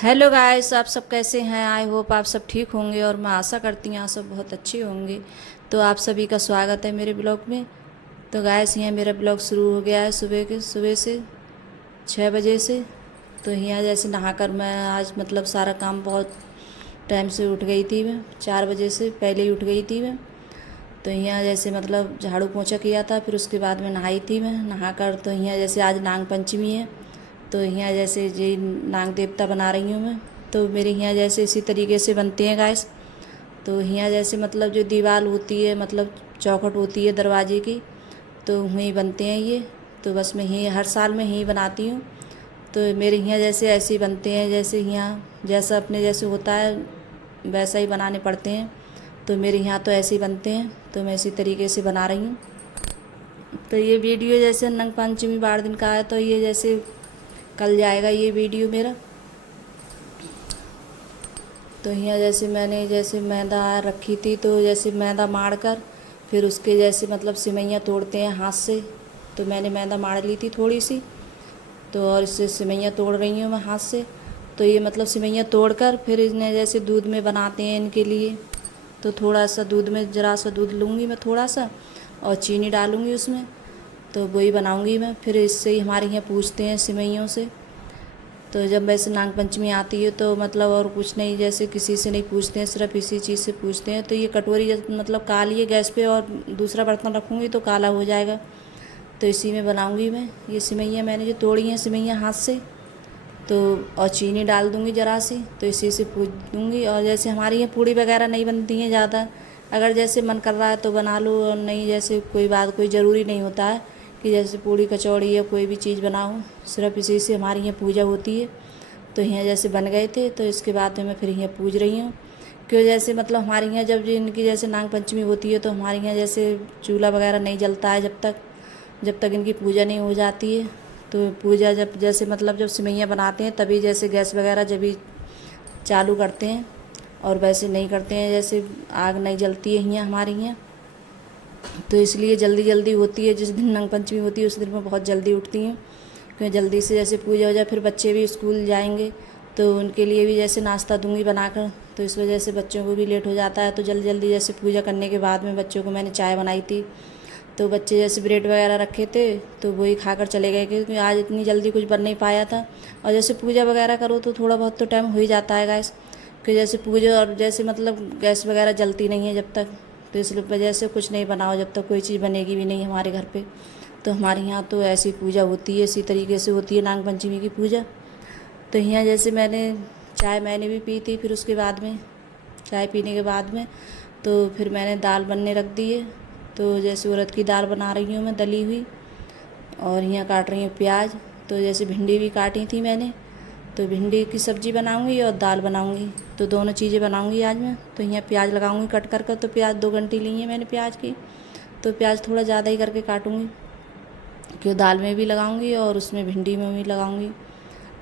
Hello guys, आप सब कैसे हैं। आई होप आप सब ठीक होंगे और मैं आशा करती हूँ आप सब बहुत अच्छे होंगे। तो आप सभी का स्वागत है मेरे ब्लॉग में। तो गाइस, यहाँ मेरा ब्लॉग शुरू हो गया है सुबह से 6 बजे से। तो यहाँ जैसे नहाकर मैं आज मतलब सारा काम बहुत टाइम से उठ गई थी। मैं 4 बजे से पहले ही उठ गई थी मैं। तो यहाँ जैसे मतलब झाड़ू पोछा किया था, फिर उसके बाद में नहाई थी मैं। नहाकर तो यहाँ जैसे आज नाग पंचमी है, तो यहाँ जैसे ये नाग देवता बना रही हूँ मैं। तो मेरे यहाँ जैसे इसी तरीके से बनते हैं गाइस। तो यहाँ जैसे मतलब जो दीवार होती है, मतलब चौखट होती है दरवाजे की, तो वहीं बनते हैं ये। तो बस मैं यहीं हर साल में यहीं बनाती हूँ। तो मेरे यहाँ जैसे ऐसे ही बनते हैं, जैसे यहाँ जैसा अपने जैसे होता है वैसा ही बनाने पड़ते हैं। तो मेरे यहाँ तो ऐसे ही बनते हैं, तो मैं इसी तरीके से बना रही हूँ। तो ये वीडियो जैसे नंग पंचमी 12 दिन का है, तो ये जैसे कल जाएगा ये वीडियो मेरा। तो यहाँ जैसे मैंने जैसे मैदा रखी थी, तो जैसे मैदा माड़ कर फिर उसके जैसे मतलब सिवैयाँ तोड़ते हैं हाथ से। तो मैंने मैदा माड़ ली थी थोड़ी सी, तो और इससे सिवैयाँ तोड़ रही हूँ मैं हाथ से। तो ये मतलब सिवैयाँ तोड़ कर फिर इन्हें जैसे दूध में बनाते हैं इनके लिए। तो थोड़ा सा दूध में ज़रा सा दूध लूँगी मैं थोड़ा सा, और चीनी डालूँगी उसमें। तो वही बनाऊँगी मैं। फिर इससे ही हमारे यहाँ पूछते हैं सिवैयों से। तो जब वैसे नाग पंचमी आती है तो मतलब और कुछ नहीं, जैसे किसी से नहीं पूछते हैं, सिर्फ इसी चीज़ से पूछते हैं। तो ये कटोरी जब मतलब काली है गैस पे और दूसरा बर्तन रखूँगी तो काला हो जाएगा। तो इसी में बनाऊँगी मैं। ये सिवैयाँ मैंने जो तोड़ी हैं सिवैयाँ हाथ से, तो और चीनी डाल दूँगी ज़रा सी, तो इसी से पूछ दूँगी। और जैसे हमारे यहाँ पूड़ी वगैरह नहीं बनती हैं ज़्यादा, अगर जैसे मन कर रहा है तो बना लो, और नहीं जैसे कोई ज़रूरी नहीं होता है कि जैसे पूड़ी कचौड़ी या कोई भी चीज़ बनाओ। सिर्फ इसी से हमारी यहाँ पूजा होती है। तो यहाँ जैसे बन गए थे, तो इसके बाद में मैं फिर यहाँ पूज रही हूँ। क्यों जैसे मतलब हमारे यहाँ जब इनकी जैसे नाग पंचमी होती है, तो हमारे यहाँ जैसे चूल्हा वगैरह नहीं जलता है जब तक इनकी पूजा नहीं हो जाती है। तो पूजा जब जैसे मतलब जब सिवैयाँ बनाते हैं तभी जैसे गैस वगैरह जब भी चालू करते हैं, और वैसे नहीं करते हैं, जैसे आग नहीं जलती है यहाँ हमारे यहाँ। तो इसलिए जल्दी जल्दी होती है। जिस दिन नाग पंचमी होती है उस दिन मैं बहुत जल्दी उठती हूँ, क्योंकि जल्दी से जैसे पूजा हो जाए। फिर बच्चे भी स्कूल जाएंगे, तो उनके लिए भी जैसे नाश्ता दूंगी बनाकर। तो इस वजह से बच्चों को भी लेट हो जाता है। तो जल्दी जल्दी जैसे पूजा करने के बाद में बच्चों को मैंने चाय बनाई थी। तो बच्चे जैसे ब्रेड वगैरह रखे थे, तो वही खाकर चले गए, क्योंकि आज इतनी जल्दी कुछ बन नहीं पाया था। और जैसे पूजा वगैरह करो तो थोड़ा बहुत तो टाइम हो ही जाता है गैस, कि जैसे पूजा और जैसे मतलब गैस वगैरह जलती नहीं है जब तक। तो इस वजह से कुछ नहीं बनाओ जब तक कोई चीज़ बनेगी भी नहीं हमारे घर पे। तो हमारे यहाँ तो ऐसी पूजा होती है, इसी तरीके से होती है नाग पंचमी की पूजा। तो यहाँ जैसे चाय मैंने भी पी थी। फिर उसके बाद में चाय पीने के बाद में तो फिर मैंने दाल बनने रख दी है। तो जैसे उड़द की दाल बना रही हूँ मैं दली हुई, और यहाँ काट रही हूँ प्याज। तो जैसे भिंडी भी काटी थी मैंने, तो भिंडी की सब्ज़ी बनाऊँगी और दाल बनाऊँगी। तो दोनों चीज़ें बनाऊँगी आज मैं। तो यहाँ प्याज लगाऊँगी कट कर कर। तो प्याज 2 घंटी ली है मैंने प्याज की। तो प्याज थोड़ा ज़्यादा ही करके काटूँगी, क्यों दाल में भी लगाऊंगी और उसमें भिंडी में भी लगाऊंगी।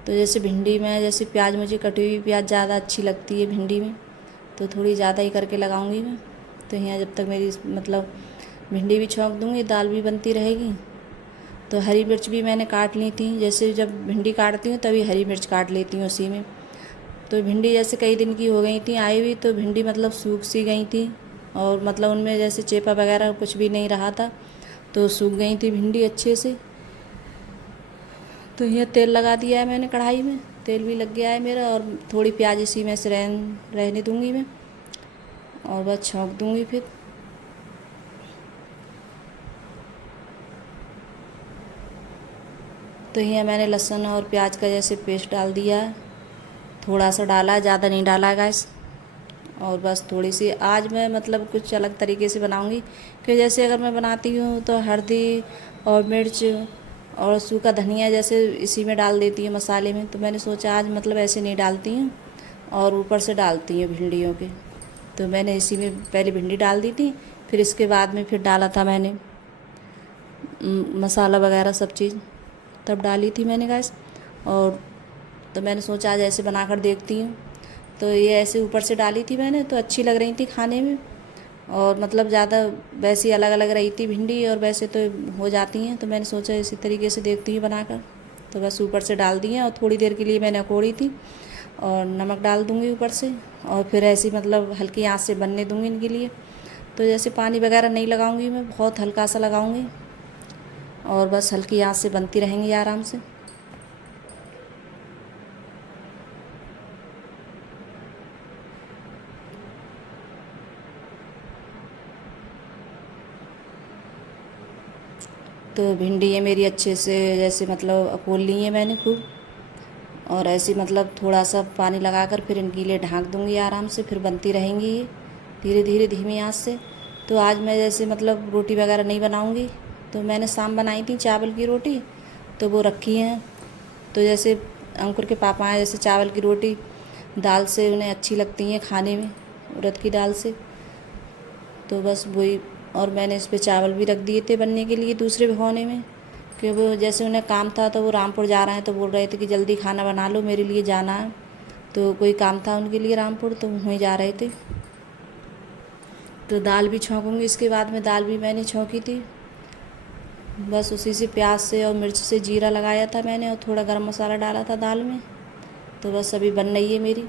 तो जैसे भिंडी में जैसे प्याज, मुझे कटी हुई प्याज ज़्यादा अच्छी लगती है भिंडी में, तो थोड़ी ज़्यादा ही करके लगाऊंगी मैं। तो यहाँ जब तक मेरी मतलब भिंडी भी छौंक दूंगी, दाल भी बनती रहेगी। तो हरी मिर्च भी मैंने काट ली थी। जैसे जब भिंडी काटती हूँ तभी हरी मिर्च काट लेती हूँ उसी में। तो भिंडी जैसे कई दिन की हो गई थी आई हुई, तो भिंडी मतलब सूख सी गई थी, और मतलब उनमें जैसे चेपा वगैरह कुछ भी नहीं रहा था, तो सूख गई थी भिंडी अच्छे से। तो ये तेल लगा दिया है मैंने कढ़ाई में, तेल भी लग गया है मेरा, और थोड़ी प्याज इसी में से रहने दूंगी मैं, और बस छौंक दूंगी फिर। तो यहाँ मैंने लहसुन और प्याज का जैसे पेस्ट डाल दिया है, थोड़ा सा डाला है, ज़्यादा नहीं डाला है गैस। और बस थोड़ी सी आज मैं मतलब कुछ अलग तरीके से बनाऊंगी, कि जैसे अगर मैं बनाती हूँ तो हल्दी और मिर्च और सूखा धनिया जैसे इसी में डाल देती हूँ मसाले में। तो मैंने सोचा आज मतलब ऐसे नहीं डालती हूँ, और ऊपर से डालती हूँ भिंडियों के। तो मैंने इसी में पहले भिंडी डाल दी थी, फिर इसके बाद में फिर डाला था मैंने मसाला वगैरह सब चीज़, तब डाली थी मैंने गैस। और तो मैंने सोचा आज ऐसे बनाकर देखती हूँ। तो ये ऐसे ऊपर से डाली थी मैंने, तो अच्छी लग रही थी खाने में, और मतलब ज़्यादा वैसी अलग अलग रही थी भिंडी, और वैसे तो हो जाती हैं। तो मैंने सोचा इसी तरीके से देखती हूँ बनाकर। तो बस ऊपर से डाल दी हैं, और थोड़ी देर के लिए मैंने अकोड़ी थी। और नमक डाल दूँगी ऊपर से, और फिर ऐसी मतलब हल्की आंच से बनने दूँगी इनके लिए। तो जैसे पानी वगैरह नहीं लगाऊँगी मैं, बहुत हल्का सा लगाऊँगी, और बस हल्की आंच से बनती रहेंगी आराम से। तो भिंडी ये मेरी अच्छे से जैसे मतलब अकोल ली है मैंने खूब, और ऐसे मतलब थोड़ा सा पानी लगाकर फिर इनके लिए ढाँक दूँगी आराम से, फिर बनती रहेंगी ये धीरे धीरे धीमी आंच से। तो आज मैं जैसे मतलब रोटी वगैरह नहीं बनाऊँगी, तो मैंने शाम बनाई थी चावल की रोटी, तो वो रखी हैं। तो जैसे अंकुर के पापा हैं, जैसे चावल की रोटी दाल से उन्हें अच्छी लगती हैं खाने में, उड़द की दाल से, तो बस वही। और मैंने इस पे चावल भी रख दिए थे बनने के लिए दूसरे भगोने में, कि वो जैसे उन्हें काम था, तो वो रामपुर जा रहे हैं, तो बोल रहे थे कि जल्दी खाना बना लो, मेरे लिए जाना है। तो कोई काम था उनके लिए रामपुर, तो वहीं जा रहे थे। तो दाल भी छौंकूँगी इसके बाद में, दाल भी मैंने छौंकी थी, बस उसी से प्याज से और मिर्च से जीरा लगाया था मैंने, और थोड़ा गरम मसाला डाला था दाल में। तो बस अभी बन रही है मेरी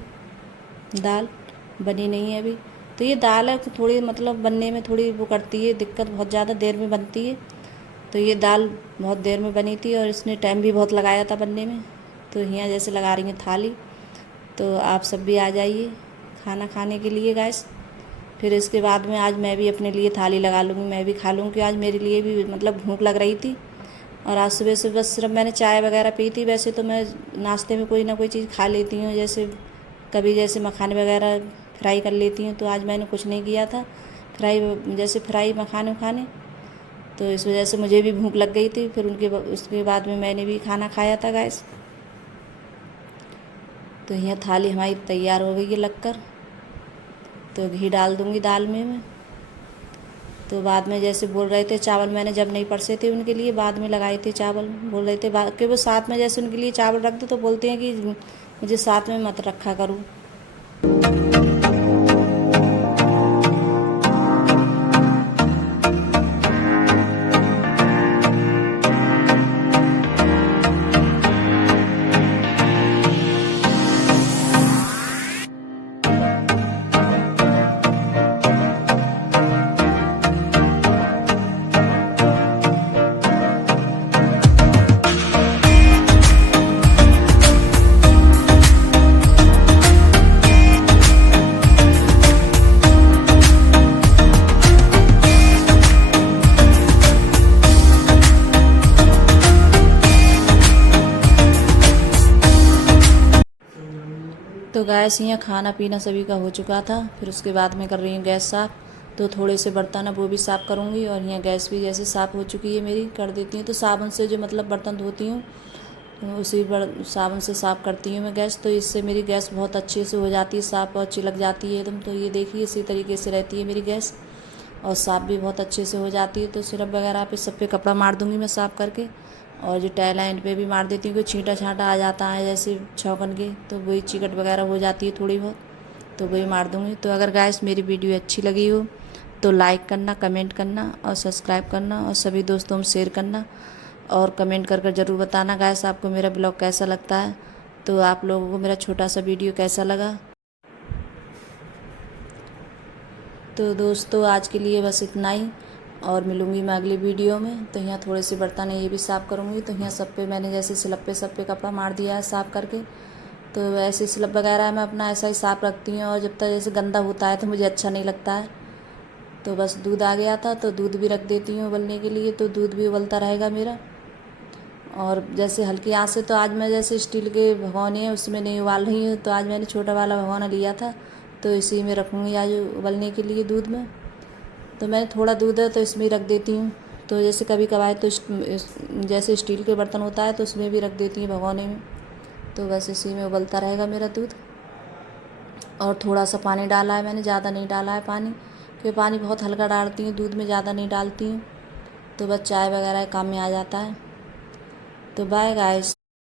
दाल, बनी नहीं है अभी। तो ये दाल है थोड़ी मतलब बनने में थोड़ी वो करती है दिक्कत, बहुत ज़्यादा देर में बनती है। तो ये दाल बहुत देर में बनी थी, और इसने टाइम भी बहुत लगाया था बनने में। तो यहाँ जैसे लगा रही हैं थाली, तो आप सब भी आ जाइए खाना खाने के लिए गैस। फिर इसके बाद में आज मैं भी अपने लिए थाली लगा लूँगी, मैं भी खा लूँगी। आज मेरे लिए भी मतलब भूख लग रही थी, और आज सुबह से बस सिर्फ मैंने चाय वगैरह पी थी। वैसे तो मैं नाश्ते में कोई ना कोई चीज़ खा लेती हूँ, जैसे कभी जैसे मखाने वगैरह फ्राई कर लेती हूँ। तो आज मैंने कुछ नहीं किया था फ्राई, जैसे फ्राई मखाने उखाने। तो इस वजह से मुझे भी भूख लग गई थी। फिर उसके बाद में मैंने भी खाना खाया था गैस। तो यहाँ थाली हमारी तैयार हो गई है लगकर। तो घी डाल दूँगी दाल में मैं। तो बाद में जैसे बोल रहे थे चावल मैंने जब नहीं परसे थे उनके लिए, बाद में लगाए थे चावल, बोल रहे थे कि वो साथ में जैसे उनके लिए चावल रख दो, तो बोलते हैं कि मुझे साथ में मत रखा करूँ। तो गैस यहाँ खाना पीना सभी का हो चुका था। फिर उसके बाद में कर रही हूँ गैस साफ़। तो थोड़े से बर्तन है वो भी साफ़ करूँगी, और यहाँ गैस भी जैसे साफ़ हो चुकी है मेरी, कर देती हूँ। तो साबुन से जो मतलब बर्तन धोती हूँ, उसी साबुन से साफ़ करती हूँ मैं गैस। तो इससे मेरी गैस बहुत अच्छे से हो जाती है साफ़, और चिलक जाती है एकदम। तो ये देखिए इसी तरीके से रहती है मेरी गैस, और साफ़ भी बहुत अच्छे से हो जाती है। तो सिरप वगैरह पे सब पे कपड़ा मार दूँगी मैं साफ़ करके, और जो टाइल है इन पे भी मार देती हूँ। कोई छींटा छाँटा आ जाता है जैसे छौंकन के, तो वही चिकट वगैरह हो जाती है थोड़ी बहुत, तो वही मार दूँगी। तो अगर गाइस मेरी वीडियो अच्छी लगी हो तो लाइक करना, कमेंट करना और सब्सक्राइब करना, और सभी दोस्तों में शेयर करना, और कमेंट कर ज़रूर बताना गाइस आपको मेरा ब्लॉग कैसा लगता है। तो आप लोगों को मेरा छोटा सा वीडियो कैसा लगा। तो दोस्तों आज के लिए बस इतना ही, और मिलूँगी मैं अगली वीडियो में। तो यहाँ थोड़े से बर्तन है ये भी साफ़ करूँगी। तो यहाँ सब पे मैंने जैसे स्लब पे सब पे कपड़ा मार दिया है साफ़ करके। तो ऐसे स्लब वगैरह मैं अपना ऐसा ही साफ़ रखती हूँ, और जब तक जैसे गंदा होता है तो मुझे अच्छा नहीं लगता है। तो बस दूध आ गया था, तो दूध भी रख देती हूँ उबलने के लिए, तो दूध भी उबलता रहेगा मेरा। और जैसे हल्की आँच से, तो आज मैं जैसे स्टील के भगोने हैं उसमें नहीं उबाल रही हूँ, तो आज मैंने छोटा वाला भगोना लिया था, तो इसी में रखूँगी आज उबलने के लिए दूध में। तो मैंने थोड़ा दूध है तो इसमें रख देती हूँ। तो जैसे कभी कभार तो जैसे स्टील के बर्तन होता है तो उसमें भी रख देती हूँ भगोने में। तो बस इसी में उबलता रहेगा मेरा दूध। और थोड़ा सा पानी डाला है मैंने, ज़्यादा नहीं डाला है पानी, क्योंकि पानी बहुत हल्का डालती हूँ, दूध में ज़्यादा नहीं डालती हूँ। तो बस चाय वगैरह काम में आ जाता है। तो बाय गाइस।